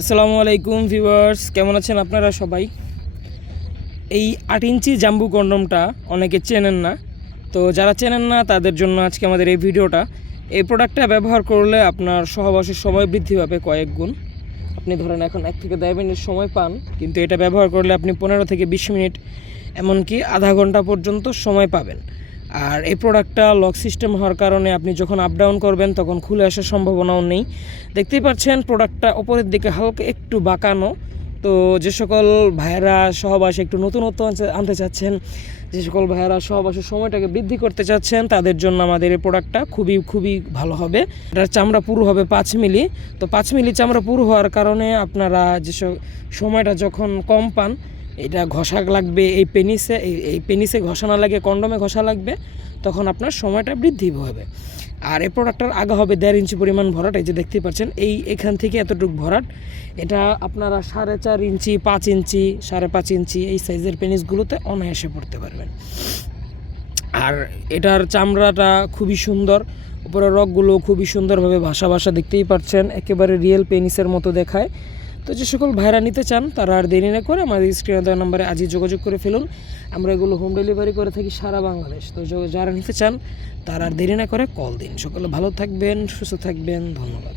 আসসালামু আলাইকুম ভিউয়ার্স, কেমন আছেন আপনারা সবাই? এই 8 ইঞ্চি জাম্বু কন্ডমটা অনেকে চেনেন না। তো যারা চেনেন না তাদের জন্য আজকে আমাদের এই ভিডিওটা। এই প্রোডাক্টটা ব্যবহার করলে আপনার সহবাসের সময় বৃদ্ধি পাবে কয়েক গুণ। আপনি ধরেন এখন 1 থেকে 1.5 মিনিট সময় পান, কিন্তু এটা ব্যবহার করলে আপনি 15 থেকে 20 মিনিট, এমনকি আধা ঘন্টা পর্যন্ত সময় পাবেন। আর এই প্রোডাক্টটা লক সিস্টেম হওয়ার কারণে আপনি যখন আপ ডাউন করবেন তখন খুলে আসার সম্ভাবনাও নেই। দেখতেই পাচ্ছেন প্রোডাক্টটা ওপরের দিকে হালকা একটু বাঁকানো। তো যে সকল ভাইয়েরা সহবাসে একটু নতুনত্ব আনতে চাচ্ছেন, যে সকল ভাইয়েরা সহবাসের সময়টাকে বৃদ্ধি করতে চাচ্ছেন, তাদের জন্য আমাদের এই প্রোডাক্টটা খুবই খুবই ভালো হবে। এটার চামড়া পুরো হবে 5 মিলি। তো 5 মিলি চামড়া পুরো হওয়ার কারণে আপনারা যে সময়টা যখন কম পান, এটা ঘষা লাগবে এই পেনিসে, এই পেনিসে ঘষা না লাগে, কন্ডমে ঘষা লাগবে, তখন আপনার সময়টা বৃদ্ধি হবে। আর এই প্রোডাক্টটার আগা হবে 1.5 ইঞ্চি পরিমাণ ভরাট। এই যে দেখতেই পাচ্ছেন, এখান থেকে এতটুকু ভরাট। এটা আপনারা 4.5 ইঞ্চি, 5 ইঞ্চি, 5.5 ইঞ্চি এই সাইজের পেনিসগুলোতে অনায়াসে পড়তে পারবেন। আর এটার চামড়াটা খুবই সুন্দর, উপরের রগগুলো খুবই সুন্দরভাবে ভাসা দেখতেই পাচ্ছেন, একেবারে রিয়েল পেনিসের মতো দেখায়। তো যে সকল ভাইরা নিতে চান তারা আর দেরি না করে আমাদের স্ক্রিনে দেওয়া নম্বরে আজই যোগাযোগ করে ফেলুন। আমরা এগুলো হোম ডেলিভারি করে থাকি সারা বাংলাদেশ। তো যারা নিতে চান তারা আর দেরি না করে কল দিন। সকলে ভালো থাকবেন, সুস্থ থাকবেন, ধন্যবাদ।